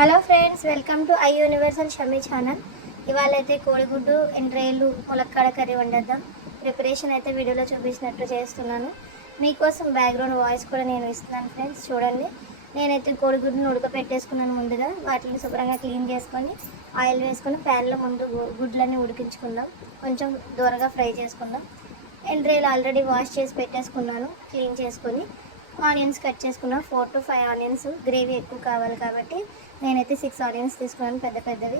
Hello friends, welcome to I universal Shami channel. ఇవాళ అయితే కోడిగుడ్డు ఎండ్రాయిలు ములక్కాడ కర్రీ వండేద్దాం. ప్రిపరేషన్ అయితే వీడియోలో చూపించినట్టు చేస్తున్నాను. మీకోసం బ్యాక్గ్రౌండ్ వాయిస్ కూడా నేను ఇస్తున్నాను ఫ్రెండ్స్, చూడండి. నేనైతే కోడిగుడ్డును ఉడకపెట్టేసుకున్నాను. ముందుగా వాటిని శుభ్రంగా క్లీన్ చేసుకొని ఆయిల్ వేసుకొని ప్యాన్లో ముందు గుడ్లన్నీ ఉడికించుకుందాం. కొంచెం దూరగా ఫ్రై చేసుకుందాం. ఎండ్రాయిలు ఆల్రెడీ వాష్ చేసి పెట్టేసుకున్నాను, క్లీన్ చేసుకొని. ఆనియన్స్ కట్ చేసుకున్నాను, 4 to 5 ఆనియన్స్. గ్రేవీ ఎక్కువ కావాలి కాబట్టి నేనైతే 6 ఆనియన్స్ తీసుకున్నాను, పెద్ద పెద్దవి.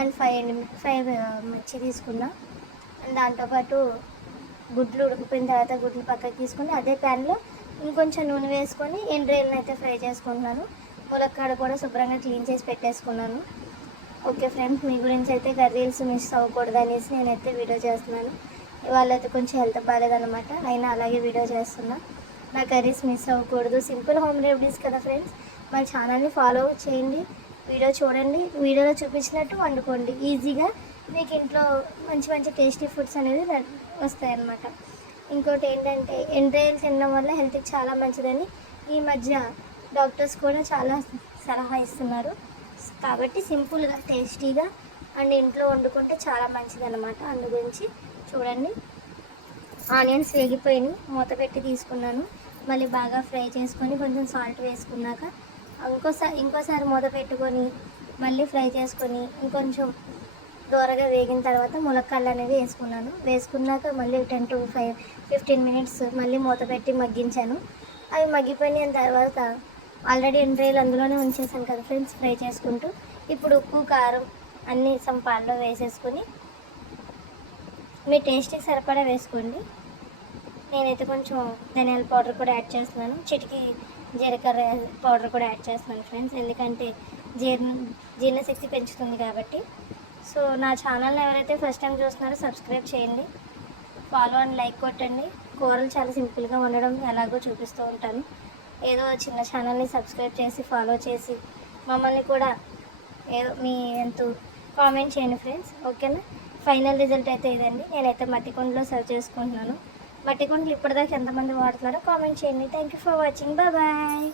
అండ్ 5 మిర్చి తీసుకున్నా. అండ్ దాంతోపాటు గుడ్లు ఉడికిపోయిన తర్వాత గుడ్లు పక్కకి తీసుకుని అదే ప్యాన్లో ఇంకొంచెం నూనె వేసుకొని ఎండ్రాయిలను అయితే ఫ్రై చేసుకుంటున్నాను. ములక్కాడ కూడా శుభ్రంగా క్లీన్ చేసి పెట్టేసుకున్నాను. ఓకే ఫ్రెండ్స్, మీ గురించి అయితే కర్రీస్ మిస్ అవ్వకూడదు అనేసి నేనైతే వీడియో చేస్తున్నాను. ఇవాళ అయితే కొంచెం హెల్త్ బాగాలేదన్నమాట, అయినా అలాగే వీడియో చేస్తున్నా. నా కర్రీస్ మిస్ అవ్వకూడదు. సింపుల్ హోమ్ రెమెడీస్ కదా ఫ్రెండ్స్, మన ఛానల్ని ఫాలో చేయండి, వీడియో చూడండి, వీడియోలో చూపించినట్టు వండుకోండి. ఈజీగా మీకు ఇంట్లో మంచి మంచి టేస్టీ ఫుడ్స్ అనేది వస్తాయన్నమాట. ఇంకోటి ఏంటంటే ఎండ్రాయిలు తినడం వల్ల హెల్త్కి చాలా మంచిదని ఈ మధ్య డాక్టర్స్ కూడా చాలా సలహా ఇస్తున్నారు. కాబట్టి సింపుల్గా టేస్టీగా అండ్ ఇంట్లో వండుకుంటే చాలా మంచిదన్నమాట. అందు గురించి చూడండి. ఆనియన్స్ వేగిపోయి మూత పెట్టి తీసుకున్నాను. మళ్ళీ బాగా ఫ్రై చేసుకొని కొంచెం సాల్ట్ వేసుకున్నాక ఇంకోసారి మూత పెట్టుకొని మళ్ళీ ఫ్రై చేసుకొని ఇంకొంచెం దూరగా వేగిన తర్వాత ములక్కాడలు అనేవి వేసుకున్నాక మళ్ళీ 10 to 15 మినిట్స్ మళ్ళీ మూత పెట్టి మగ్గించాను. అవి మగ్గిపోయిన తర్వాత ఆల్రెడీ ఎండ్రాయిలు అందులోనే ఉంచేసాను కదా ఫ్రెండ్స్, ఫ్రై చేసుకుంటూ. ఇప్పుడు ఉప్పు కారం అన్నీ పాలలో వేసేసుకొని మీ టేస్ట్కి సరిపడా వేసుకోండి. నేనైతే కొంచెం ధనియాల పౌడర్ కూడా యాడ్ చేస్తున్నాను, చిటికి జీలకర్ర పౌడర్ కూడా యాడ్ చేస్తున్నాను ఫ్రెండ్స్, ఎందుకంటే జీర్ణశక్తి పెంచుతుంది కాబట్టి. సో నా ఛానల్ని ఎవరైతే ఫస్ట్ టైం చూస్తున్నారో సబ్స్క్రైబ్ చేయండి, ఫాలో అండ్ లైక్ కొట్టండి. కూరలు చాలా సింపుల్గా వండడం ఎలాగో చూపిస్తూ ఉంటాను. ఏదో చిన్న ఛానల్ని సబ్స్క్రైబ్ చేసి ఫాలో చేసి మమ్మల్ని కూడా ఏదో మీ ఎంతో కామెంట్ చేయండి ఫ్రెండ్స్, ఓకేనా. ఫైనల్ రిజల్ట్ అయితే ఇదండి. నేనైతే మట్టి కుండలో సర్వ్ చేసుకుంటున్నాను. మట్టి కుండలు ఇప్పటిదాకా ఎంతమంది వాడుతున్నారో కామెంట్ చేయండి. Thank you for watching, bye.